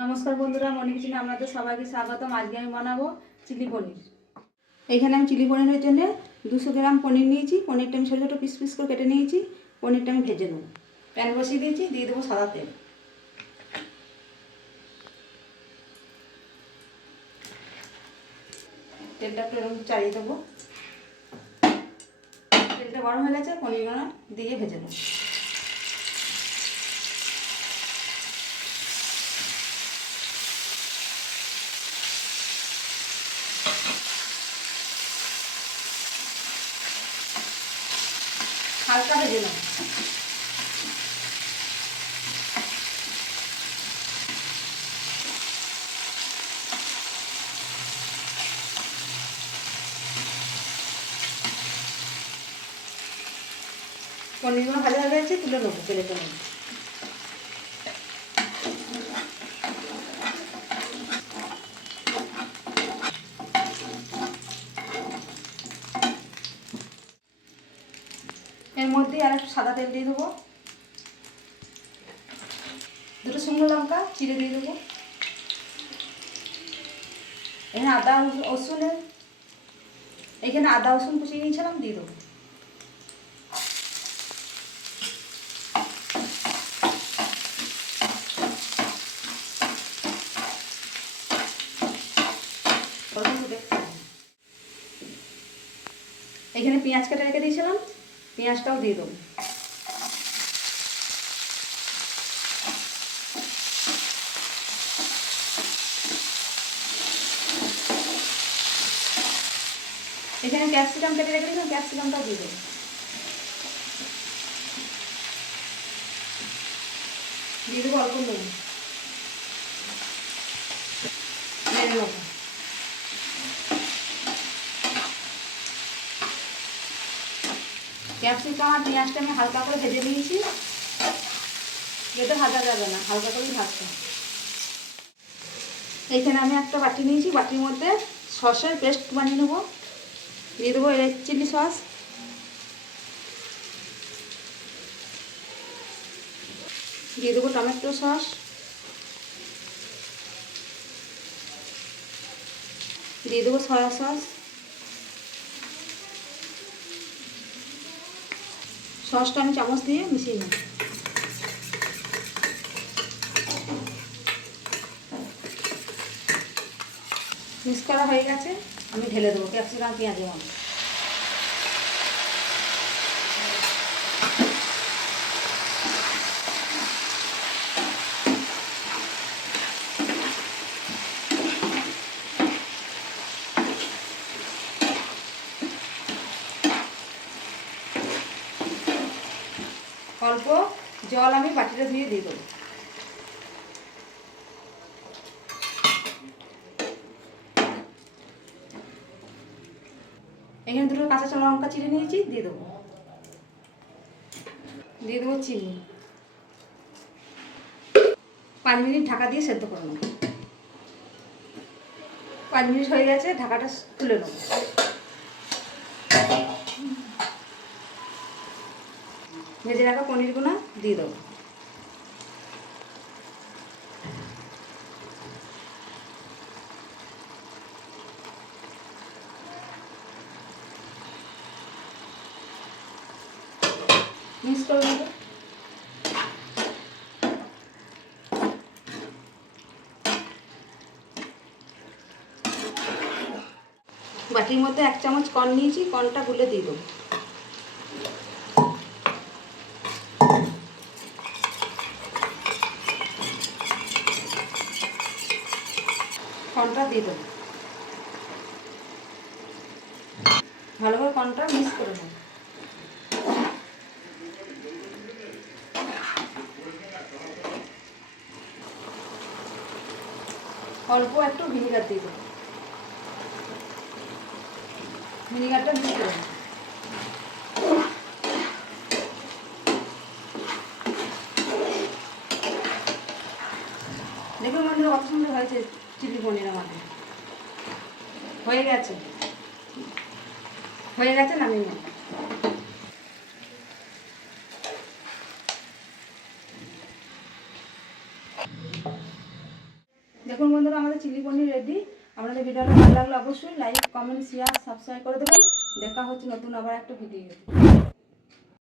নমস্কার বন্ধুরা, মনি কিচেনে আপনাদের সবাইকে স্বাগতম। আজকে আমি বানাবো চিলি পনির। এইখানে আমি চিলি পনিরের জন্য 200 গ্রাম পনির নিয়েছি। পনিরটা আমি ছোটো ছোটো পিস পিস করে কেটে নিয়েছি। পনিরটা আমি ভেজে নেব। প্যান বসিয়ে দিয়েছি, দিয়ে দেবো সাদা তেল। তেলটা একটু এরকম চালিয়ে দেবো। তেলটা গরম হয়ে গেছে, পনিরগুলো দিয়ে ভেজে নেব। হালকা ভেজে নেব। পনিরগুলো ভাজা হয়ে গেছে, তুলে নেবো প্লেটে নেব। এর মধ্যে আর একটু সাদা তেল দিয়ে দেবো। দুটো শুকনো লঙ্কা চিড়ে দিয়ে দেবো। এখানে আদা রসুন কুচিয়ে নিয়েছিলাম, দিয়ে দেবো। এখানে পেঁয়াজ কাটা রেখে দিয়েছিলাম, পেঁয়াজটাও দিয়ে দেবো। এখানে ক্যাপসিকাম কেটে রেখে দিয়েছিলাম, ক্যাপসিকামটাও দিয়ে দেবো। দিয়ে দেবো অল্প নুন। নেড়ে নেবো। ক্যাপসিকাম আর পেঁয়াজটা আমি হালকা করে ভেজে নিয়েছি। এটা ভাজা যাবে না, হালকা করেই ভাজতে। এইখানে আমি একটা বাটি নিয়েছি, বাটির মধ্যে সসের পেস্ট বানিয়ে নেবো। দিয়ে দেবো রেড চিলি সস, দিয়ে দেবো টমেটো সস, দিয়ে দেবো সয়া সস। সসটা আমি চামচ দিয়ে মিশিয়ে নেব। মিক্স করা হয়ে গেছে, আমি ঢেলে দেবো ক্যাপসিকাম পেঁয়াজের মধ্যে। অল্প জল আমি বাটিটা ধুয়ে দিয়ে দেবো। এখানে দুটো কাঁচা লঙ্কা চিড়ে নিয়েছি, দিয়ে দেবো। দিয়ে দেবো চিনি। 5 মিনিট ঢাকা দিয়ে সেদ্ধ করে নেব। 5 মিনিট হয়ে গেছে, ঢাকাটা তুলে নেব। ভেজে রাখা পনিরগুলো দিয়ে দেবো। মিক্স করে দেবো। বাটির মধ্যে 1 চামচ কর্ন নিয়েছি, কর্নটা গুলে দিয়ে দেবো। কর্নটা দিয়ে দেবো। ভালো করে কর্নটা মিক্স করে নেব। অল্প একটু ভিনিগার দিয়ে দেবো। ভিনিগারটা মিক্স করে নেব। দেখুন বন্ধুরা, কত সুন্দর হয়েছে চিলি পনির। আমাদের হয়ে গেছে, নামিয়ে নেব। দেখুন বন্ধুরা, আমাদের চিলি পনির রেডি। আপনাদের ভিডিওটা ভালো লাগলে অবশ্যই লাইক, কমেন্ট, শেয়ার, সাবস্ক্রাইব করে দেবেন। দেখা হচ্ছে নতুন আবার একটা ভিডিও।